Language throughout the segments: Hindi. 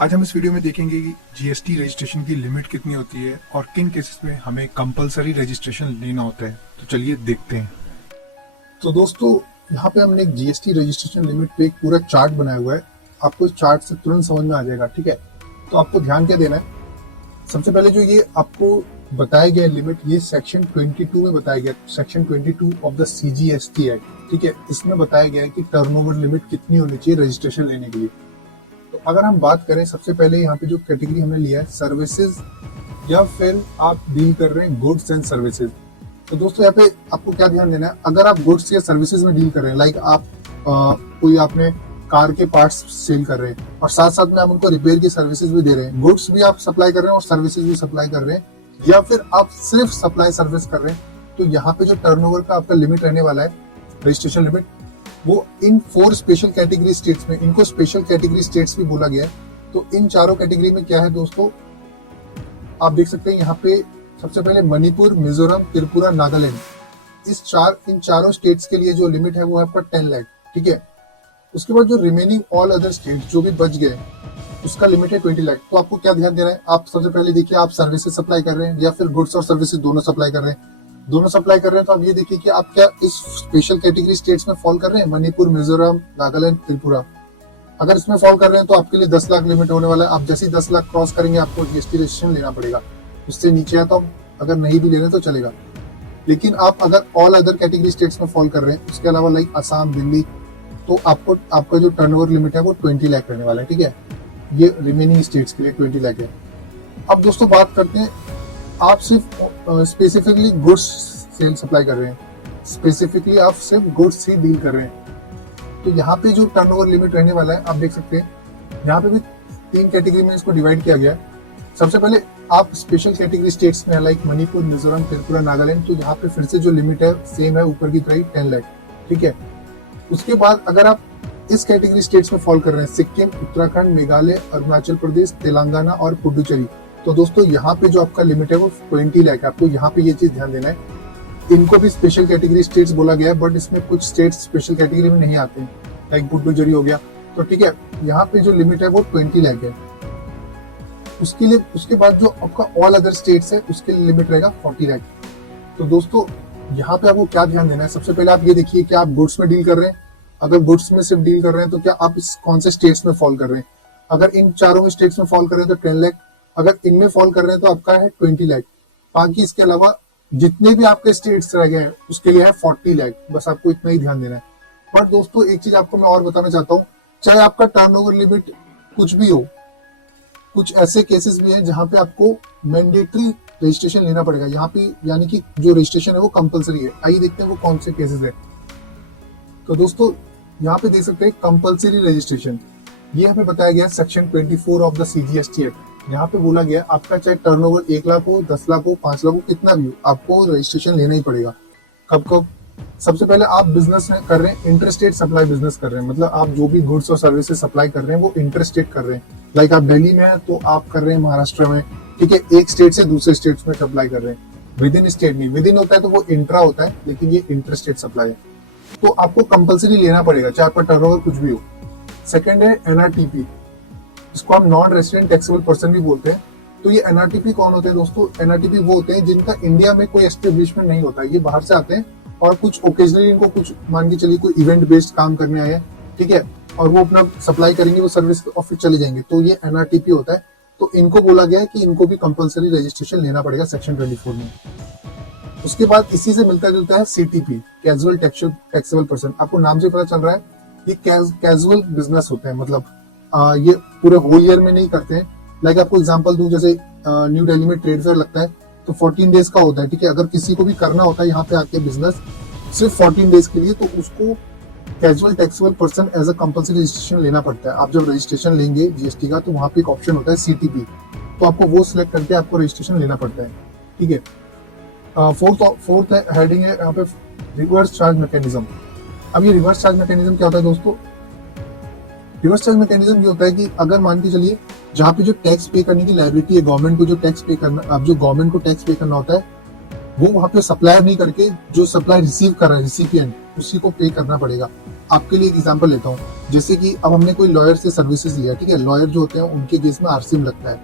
आज हम इस वीडियो में देखेंगे कि जीएसटी रजिस्ट्रेशन की लिमिट कितनी होती है और किन केसेस में हमें कंपलसरी रजिस्ट्रेशन लेना होता है। तो चलिए देखते हैं। तो दोस्तों, यहाँ पे हमने एक जीएसटी रजिस्ट्रेशन लिमिट पे एक पूरा चार्ट बनाया हुआ है। आपको इस चार्ट से तुरंत समझ में आ जाएगा, ठीक है। तो आपको ध्यान क्या देना है, सबसे पहले जो ये आपको बताया गया लिमिट, ये सेक्शन 22 में बताया गया, section 22 of the CGST act, ठीक है। इसमें बताया गया है कि टर्नओवर लिमिट कितनी होनी चाहिए रजिस्ट्रेशन लेने के लिए। तो अगर हम बात करें, सबसे पहले यहाँ पे जो कैटेगरी हमने लिया है सर्विसेज, या फिर आप डील कर रहे हैं गुड्स एंड सर्विसेज। तो दोस्तों, यहाँ पे आपको क्या ध्यान देना है, अगर आप गुड्स या सर्विसेज में डील कर रहे हैं, लाइक आप कोई आपने कार के पार्ट्स सेल कर रहे हैं और साथ साथ में आप उनको रिपेयर की सर्विसेज भी दे रहे हैं, गुड्स भी आप सप्लाई कर रहे हैं और सर्विसेज भी सप्लाई कर रहे हैं, या फिर आप सिर्फ सप्लाई सर्विस कर रहे हैं, तो यहाँ पे जो टर्नओवर का आपका लिमिट रहने वाला है, रजिस्ट्रेशन लिमिट, वो इन 4 स्पेशल कैटेगरी स्टेट्स में, इनको स्पेशल कैटेगरी स्टेट्स भी बोला गया है। तो इन चारों कैटेगरी में क्या है दोस्तों, आप देख सकते हैं यहाँ पे सबसे पहले मणिपुर, मिजोरम, त्रिपुरा, नागालैंड, इन चारों स्टेट्स के लिए जो लिमिट है वो है आपका 10 लाख, ठीक है। उसके बाद जो रिमेनिंग ऑल अदर स्टेट्स जो भी बच गए, उसका लिमिट है 20 लाख। तो आपको क्या ध्यान देना है, आप सबसे पहले देखिए, आप सर्विसेज सप्लाई कर रहे हैं या फिर गुड्स और सर्विसेज दोनों सप्लाई कर रहे हैं। दोनों सप्लाई कर रहे हैं तो आप ये देखिए कि आप क्या इस स्पेशल कैटेगरी स्टेट्स में फॉल कर रहे हैं, मणिपुर, मिजोरम, नागालैंड, त्रिपुरा। अगर इसमें फॉल कर रहे हैं तो आपके लिए 10 लाख लिमिट होने वाला है। आप जैसे ही 10 लाख क्रॉस करेंगे आपको जीएसटी रजिस्ट्रेशन लेना पड़ेगा। उससे नीचे है तो अगर नहीं भी ले रहे तो चलेगा। लेकिन आप अगर ऑल अदर कैटेगरी स्टेट्स में फॉल कर रहे हैं, उसके अलावा लाइक असम, दिल्ली, तो आपका जो टर्नओवर लिमिट है वो 20 लाख रहने वाला है, ठीक है। ये रिमेनिंग स्टेट्स के लिए 20 लाख है। अब दोस्तों बात करते हैं, आप सिर्फ स्पेसिफिकली गुड्स सेल सप्लाई कर रहे हैं, स्पेसिफिकली आप सिर्फ गुड्स ही डील कर रहे हैं, तो यहाँ पे जो टर्नओवर लिमिट रहने वाला है, आप देख सकते हैं यहाँ पे भी 3 कैटेगरी में इसको डिवाइड किया गया है। सबसे पहले आप स्पेशल कैटेगरी स्टेट्स में लाइक मणिपुर, मिजोरम, त्रिपुरा, नागालैंड, तो यहाँ पे फिर से जो लिमिट है सेम है, ऊपर की तरह 10 लाख, ठीक है। उसके बाद अगर आप इस कैटेगरी स्टेट्स में फॉल कर रहे हैं, सिक्किम, उत्तराखंड, मेघालय, अरुणाचल प्रदेश, तेलंगाना और पुडुचेरी, तो दोस्तों यहाँ पे जो आपका लिमिट है वो 20 लाख है। आपको यहाँ पे ये चीज ध्यान देना है, इनको भी स्पेशल कैटेगरी स्टेट्स बोला गया है, बट इसमें कुछ स्टेट्स स्पेशल कैटेगरी में नहीं आते हैं, लाइक पुडुचेरी हो गया, तो ठीक है। यहाँ पे जो लिमिट है वो 20 लाख है। उसके बाद जो आपका ऑल अदर स्टेट्स है उसके लिए लिमिट रहेगा 40 लाख। तो दोस्तों यहाँ पे आपको क्या ध्यान देना है, सबसे पहले आप ये देखिए कि आप गुड्स में डील कर रहे हैं। अगर गुड्स में सिर्फ डील कर रहे हैं तो क्या आप इस कौन से स्टेट्स में फॉल कर रहे हैं। अगर इन चारों में स्टेट्स में फॉल कर रहे हैं तो 10 लाख, अगर इनमें फॉल कर रहे हैं तो आपका है 20 लाख। बाकी इसके अलावा जितने भी आपके स्टेट्स रह गए हैं उसके लिए है 40 लाख। बस आपको इतना ही ध्यान देना है। पर दोस्तों एक चीज आपको मैं और बताना चाहता हूँ, चाहे आपका टर्नओवर लिमिट कुछ भी हो, कुछ ऐसे केसेस भी हैं जहां पे आपको मैंडेटरी रजिस्ट्रेशन लेना पड़ेगा। यहाँ पे यानी कि जो रजिस्ट्रेशन है वो कंपलसरी है। आइए देखते हैं वो कौन से केसेस है। तो दोस्तों यहाँ पे देख सकते हैं कंपलसरी रजिस्ट्रेशन, ये हमें बताया गया section 24 of the CGST act. यहाँ पे बोला गया आपका चाहे टर्नओवर 1 लाख हो, 10 लाख हो, 5 लाख हो, कितना भी हो, आपको रजिस्ट्रेशन लेना ही पड़ेगा। कब कब, सबसे पहले आप बिजनेस कर रहे हैं, इंटरस्टेट सप्लाई बिजनेस कर रहे हैं, मतलब आप जो भी गुड्स और सर्विसेज सप्लाई कर रहे हैं वो इंटरस्टेट कर रहे हैं। लाइक आप दिल्ली में है तो आप कर रहे हैं महाराष्ट्र में, ठीक है, एक स्टेट से दूसरे स्टेट्स में सप्लाई कर रहे हैं। विद इन स्टेट नहीं, विद इन होता है तो वो इंट्रा होता है, लेकिन ये इंटरस्टेट सप्लाई है। तो आपको कंपलसरी लेना पड़ेगा चाहे आपका टर्नओवर कुछ भी हो। सेकंड है एनआरटीपी, इसको हम नॉन रेसिडेंट टैक्सेबल पर्सन भी बोलते हैं। तो ये एनआरटीपी कौन होते हैं दोस्तों, एनआरटीपी वो होते हैं जिनका इंडिया में कोई एस्टेब्लिशमेंट नहीं होता, ये बाहर से आते हैं और कुछ ओकेजनली इनको कुछ मान के चलिए कोई इवेंट बेस्ड काम करने आए हैं, ठीक है, और वो अपना सप्लाई करेंगे, वो सर्विस और फिर चले जाएंगे, तो ये एनआरटीपी होता है। तो इनको बोला गया है कि इनको भी कंपलसरी रजिस्ट्रेशन लेना पड़ेगा सेक्शन 24 में। उसके बाद इसी से मिलता जुलता है सीटीपी, कैजुअल टैक्सेबल पर्सन। आपको नाम से पता चल रहा है ये कैजुअल बिजनेस होते हैं, मतलब ये पूरे होल ईयर में नहीं करते हैं। लाइक आपको एग्जांपल दूं, जैसे न्यू दिल्ली में ट्रेड फेयर लगता है तो 14 डेज का होता है, ठीक है। अगर किसी को भी करना होता है यहाँ पे आके बिजनेस सिर्फ 14 डेज के लिए, तो उसको casual taxable person as a compulsory registration लेना पड़ता है। आप जब रजिस्ट्रेशन लेंगे जीएसटी का तो वहाँ पे एक ऑप्शन होता है सीटीपी, तो आपको वो सिलेक्ट करके आपको रजिस्ट्रेशन लेना पड़ता है, ठीक है। फोर्थ हेडिंग है यहाँ पे रिवर्स चार्ज मैकेनिज्म। अब ये रिवर्स चार्ज मैकेनिज्म क्या होता है दोस्तों, रिवर्स चार्ज मैकेनिज्म ये होता है कि अगर मान के चलिए जहाँ पे जो टैक्स पे करने की लायबिलिटी है गवर्नमेंट को, जो टैक्स पे करना, अब जो गवर्नमेंट को टैक्स पे करना होता है वो वहाँ पे सप्लायर नहीं करके जो सप्लाई रिसीव कर रहा है रिसिपिएंट, उसी को पे करना पड़ेगा। आपके लिए एक एग्जांपल लेता हूँ, जैसे कि अब हमने कोई लॉयर से सर्विसेज लिया, ठीक है, लॉयर जो होते हैं उनके केस में आरसीएम लगता है।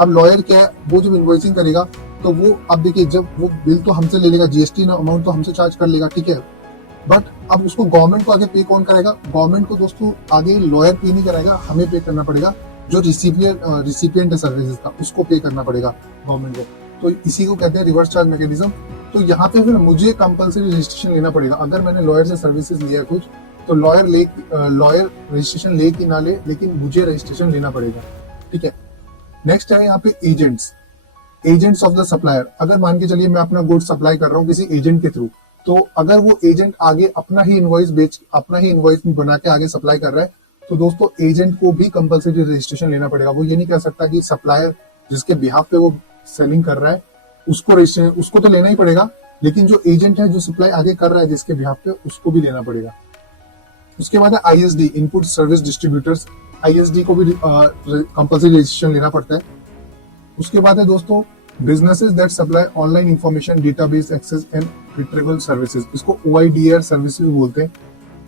अब लॉयर क्या है, वो जब इन्वॉइसिंग करेगा तो वो, अब देखिए, जब वो बिल तो हमसे ले लेगा, जीएसटी अमाउंट तो हमसे चार्ज कर लेगा, ठीक है, बट अब उसको गवर्नमेंट को आगे पे कौन करेगा? गवर्नमेंट को दोस्तों आगे लॉयर पे नहीं कराएगा, हमें पे करना पड़ेगा, जो रिसिपिएंट है सर्विसेज का, उसको पे करना पड़ेगा गवर्नमेंट को। तो इसी को कहते हैं रिवर्स चार्ज मैकेनिज्म। तो यहाँ पे फिर मुझे कंपलसरी रजिस्ट्रेशन लेना पड़ेगा। अगर मैंने लॉयर से सर्विसेज लिया कुछ, तो लॉयर रजिस्ट्रेशन ले कि ना ले, लेकिन मुझे रजिस्ट्रेशन लेना पड़ेगा, ठीक है। नेक्स्ट है यहाँ पे एजेंट्स ऑफ द सप्लायर। अगर मान के चलिए मैं अपना गुड सप्लाई कर रहा हूँ किसी एजेंट के थ्रू, तो अगर वो एजेंट आगे अपना ही इनवॉइस बना के आगे सप्लाई कर रहा है, तो दोस्तों एजेंट को भी कंपलसरी रजिस्ट्रेशन लेना पड़ेगा। वो ये नहीं कह सकता कि सप्लायर जिसके बिहाफ पे वो सेलिंग कर रहा है उसको तो लेना ही पड़ेगा, लेकिन जो एजेंट है जो सप्लाई आगे कर रहा है जिसके बिहाफ पे, उसको भी लेना पड़ेगा। उसके बाद है ISD, input service distributors. ISD को भी कंपलसरी रजिस्ट्रेशन लेना पड़ता है। उसके बाद है दोस्तों businesses that supply online information database access and retrieval services, इसको OIDR सर्विसेज बोलते हैं।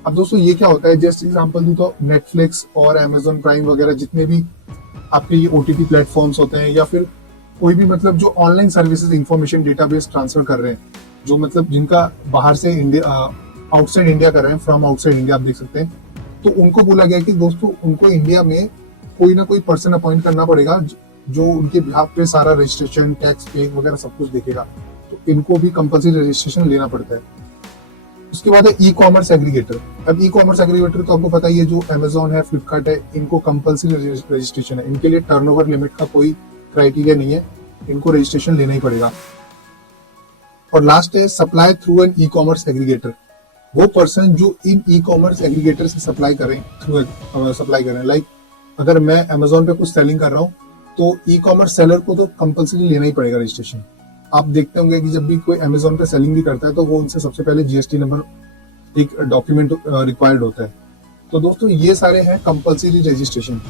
अब दोस्तों ये क्या होता है, जैसे एग्जांपल दूं तो नेटफ्लिक्स और अमेजोन प्राइम वगैरह जितने भी आपके ये OTT प्लेटफॉर्म्स होते हैं, या फिर कोई भी मतलब जो online services information database transfer कर रहे हैं, जो मतलब जिनका बाहर से आउटसाइड इंडिया कर रहे हैं, फ्रॉम आउटसाइड इंडिया, आप देख सकते हैं, तो उनको बोला गया कि दोस्तों उनको इंडिया में कोई ना कोई पर्सन अपॉइंट करना पड़ेगा जो उनके बिहाफ पे सारा रजिस्ट्रेशन, टैक्स पे वगैरह सब कुछ देखेगा। तो इनको भी कंपलसरी रजिस्ट्रेशन लेना पड़ता है। उसके बाद है ई कॉमर्स एग्रीगेटर। अब ई कॉमर्स एग्रीगेटर तो आपको पता ही है, जो अमेजोन है, फ्लिपकार्ट है, इनको कंपलसरी रजिस्ट्रेशन है। इनके लिए टर्नओवर लिमिट का कोई क्राइटेरिया नहीं है, इनको रजिस्ट्रेशन लेना ही पड़ेगा। और लास्ट है supply through an e commerce aggregator. वो पर्सन जो इन ई कॉमर्स एग्रीगेटर से सप्लाई करें, लाइक अगर मैं अमेजोन पे कुछ सेलिंग कर रहा हूँ, तो ई कॉमर्स सेलर को तो कंपलसरी लेना ही पड़ेगा रजिस्ट्रेशन। आप देखते होंगे कि जब भी कोई अमेजोन पे सेलिंग भी करता है, तो वो उनसे सबसे पहले जीएसटी नंबर एक डॉक्यूमेंट रिक्वायर्ड होता है। तो दोस्तों ये सारे हैं कंपलसरी रजिस्ट्रेशन।